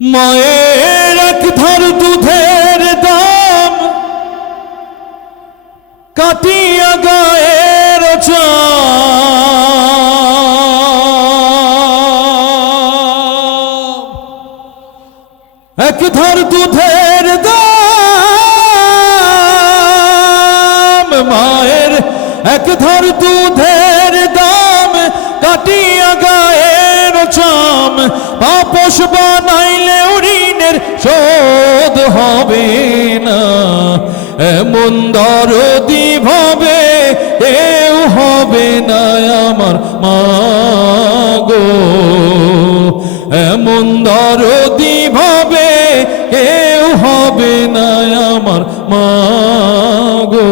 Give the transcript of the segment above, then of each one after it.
মায়ের একধার দুধের দাম কাটিয়া গায়ের একধার দুধের দাম মায়ের একধার দুধের দাম কাটিয়া গায়ের চাম পাপস বানাইলে ঋণের শোধ হবে না এমন দরদি ভাবে কেউ হবে না আমার মা গো এমন দরদি ভাবে কেউ হবে না আমার মা গো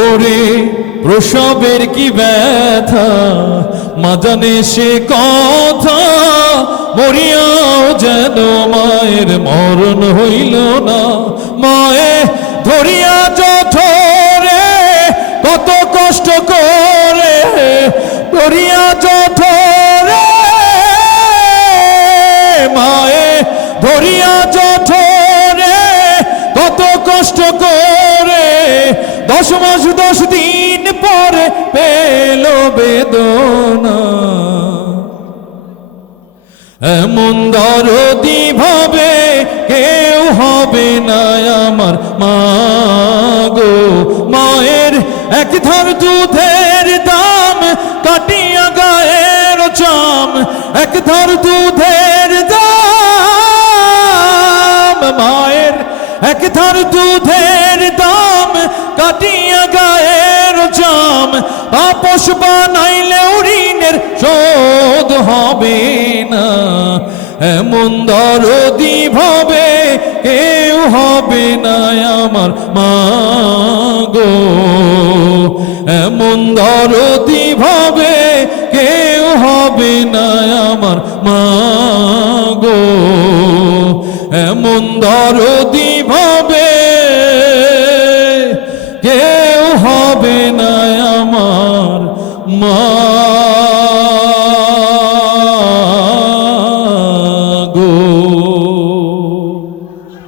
ওরে প্রসবের কি ব্যথা মা জানে সে কথা মরিয়াও যেন মায়ের মরণ হইল না মায়ে ধরিয়া জঠরে কত কষ্ট করে ধরিয়া জঠরে মায়ে ধরিয়া জঠরে কত কষ্ট করে 10 মাস 10 দিন পরে পেল বেদনা এমন দরদি ভাবে কেউ হবে না আমার মা গো মায়ের একধার দুধের দাম কাটিয়া গায়ের চাম একধার দুধের দাম মায়ের একধার দুধের দাম কাটিয়া গায়ের চাম পাপস বানাইলে ঋণের শোধ হবে না এমন দরদি ভাবে কেউ হবে না আমার মা গো এমন দরদি ভাবে কেউ হবে না আমার মা গো এমন দরদি ভাবে কেউ হবে না আমার মা